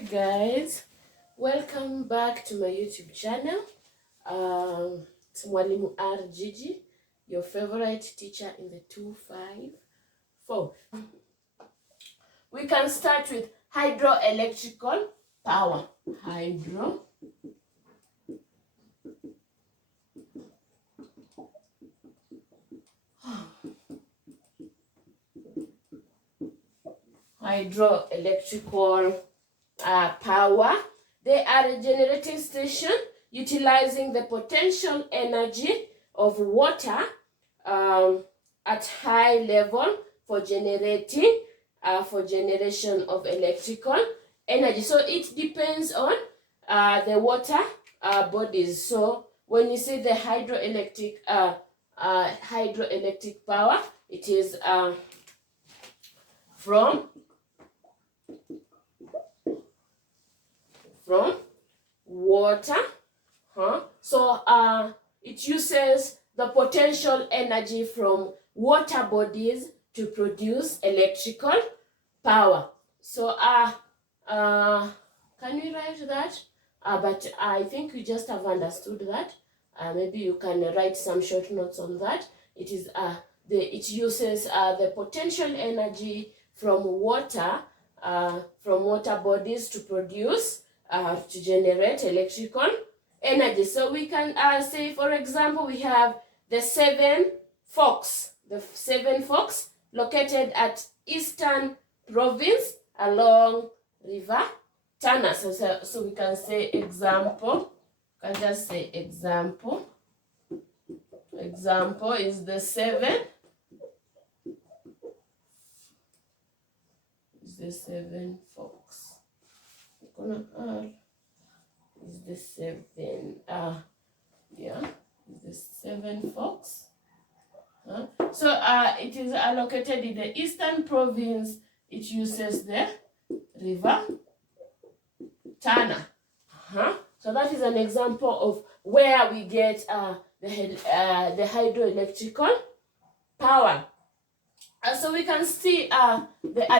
Hi guys, welcome back to my YouTube channel. It's Mwalimu R Gigi, your favorite teacher in the 254. We can start with hydroelectrical power. Hydroelectrical power. They are a generating station utilizing the potential energy of water at high level for generating for generation of electrical energy. So it depends on the water bodies. So when you see the hydroelectric power, it is from water. So it uses the potential energy from water bodies to produce electrical power. So can we write that? But I think you just have understood that. Maybe you can write some short notes on that. It is it uses the potential energy from water bodies to produce to generate electrical energy. So we can say, for example, we have the Seven Forks. The Seven Forks located at Eastern Province along River Tana. So we can say example. You can just say example. Example is the Seven Forks. Gonna add is the Seven is the Seven Forks. So it is located in the Eastern Province. It uses the River Tana. So that is an example of where we get the hydroelectrical power. So we can see the